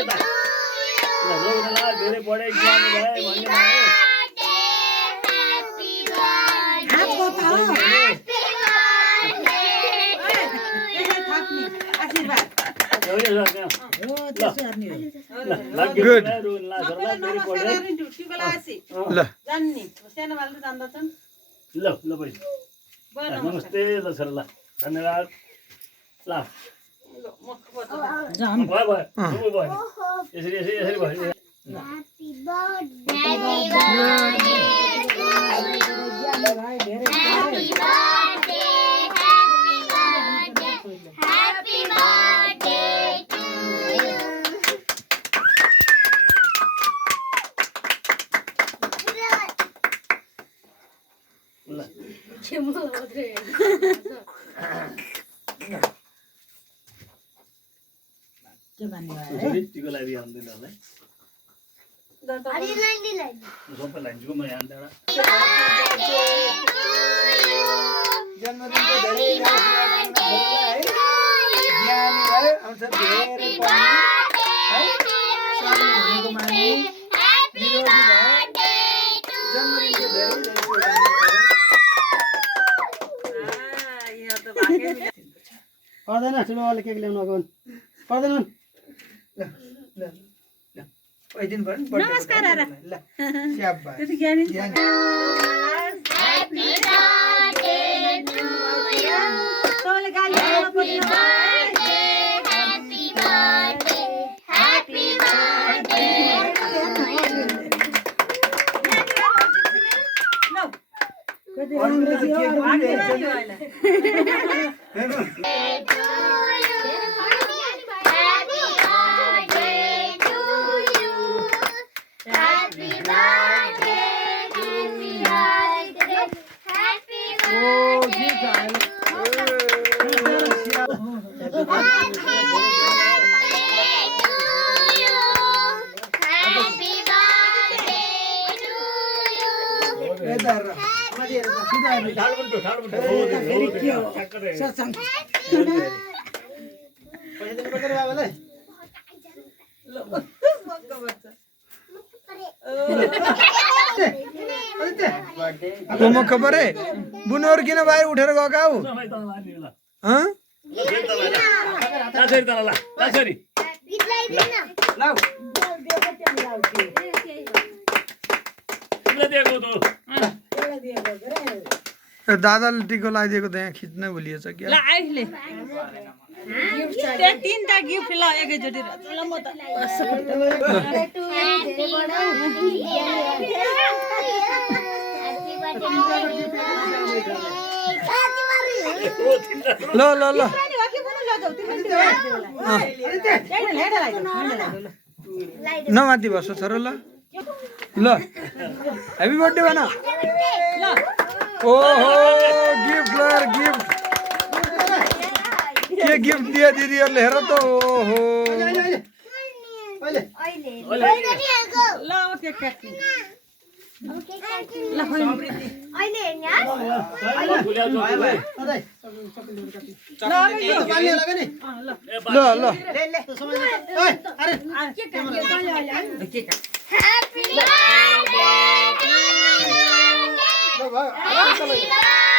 यता ल रोउनला धेरै पढे ज्ञानी भए भन्ने भयो Good. नमस्ते ल सर ल धन्यवाद ल भयो यसरी यसरी यसरी भयो टिको लागि आउँदैनलाई सबै लाइन्सको म यहाँ जन्मदिनको धेरै ज्ञानी भयो आउँछ धेरै पर्दैन ठुलोवाले केक ल्याउनु आएको पर्दैन नमस्कार म खबर है बुनोर किन बाहिर उठेर गएका हौ दादाले टिको लगाइदिएको त यहाँ खिच्न भुलिएछ क्या तीनटा गिफ्ट ल एकैचोटि ल ल ल नमाथि बस्छ छोरो ल ल ह्याप्पी बर्थडे भन ओहो गिफ्ट लर गिफ्ट के गिफ्ट दियो दिदीहरूले हेर त ओहो Happy birthday!